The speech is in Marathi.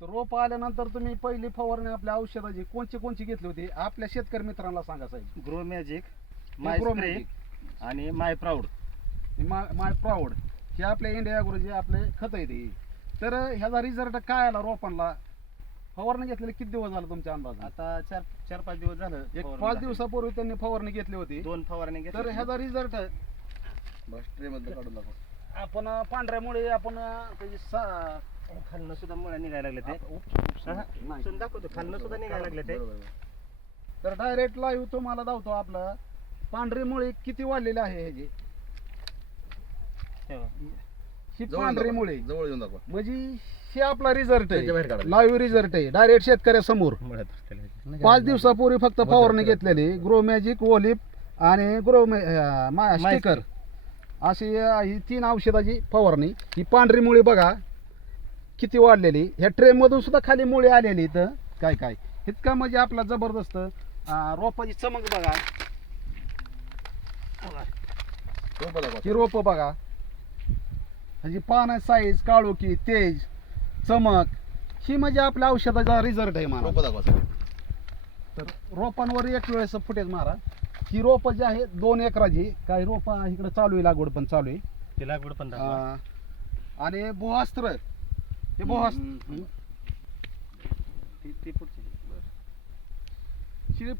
तर रोप आल्यानंतर तुम्ही पहिली फवारणी आपल्या औषधाची कोणची कोणची घेतली होती? आपल्या शेतकरी मित्रांना सांगा साहेब. Grow magic hey my spray Magic. आणि my proud hey my proud हे आपल्या इंडिया गुरुजी आपले खत आहे ते. तर ह्याचा रिझल्ट काय आला रोपांना? फवारणी घेतलेली किती दिवस झाला तुमच्या अंदाज आता चार चार पाच दिवस झालं एक पाच झालं. दिवसापूर्वी त्यांनी फवारणी घेतली होती. दोन फवारणी तर घेतल्या. ह्याचा रिझल्ट बस ट्रे मधलं काढून दाखव. आपण पांढऱ्यामुळे आपण त्याची सा- खालनं सुद्धा मुळ्या निघायला लागले ते. उपसून- दाखवतो खालनं सुद्धा निघायला लागले ते. तर डायरेक्ट लाईव्ह तुम्हाला दावतो आपला. पांढरी मुळे किती वाढलेली आहे ह्याची. ही पांढरी मुळे. जवळ येऊन दाखवा. म्हणजे हे आपला रिझल्ट आहे. लाईव्ह रिझल्ट आहे. डायरेक्ट शेतकऱ्यासमोर. पाच दिवसापूर्वी फक्त फवारणी घेतलेली. ग्रो मॅजिक ओलिप आणि ग्रो स्टिकर अशी ही तीन औषधाची फवारणी ही पांढरी मुळी बघा. किती वाढलेली? ह्या ट्रे मधून सुद्धा खाली मुळी आलेली इथं. काय काय? इतका म्हणजे आपला जबरदस्त रोपाची चमक बघा. ही रोप बघा. ह्याची पानं साईज काळोखी तेज चमक. ही म्हणजे आपल्या औषधाचा रिझल्ट आहे मला. तर रोपांवर एक वेळेस फुटेज मारा. ही रोपं जी आहे दोन एकराची. काही रोपं इकडे चालू आहे लागवड पण चालू आहे. ते लागवड पण आणि भुहास्त्र ते भुहास्त्र ते पुढचे. ती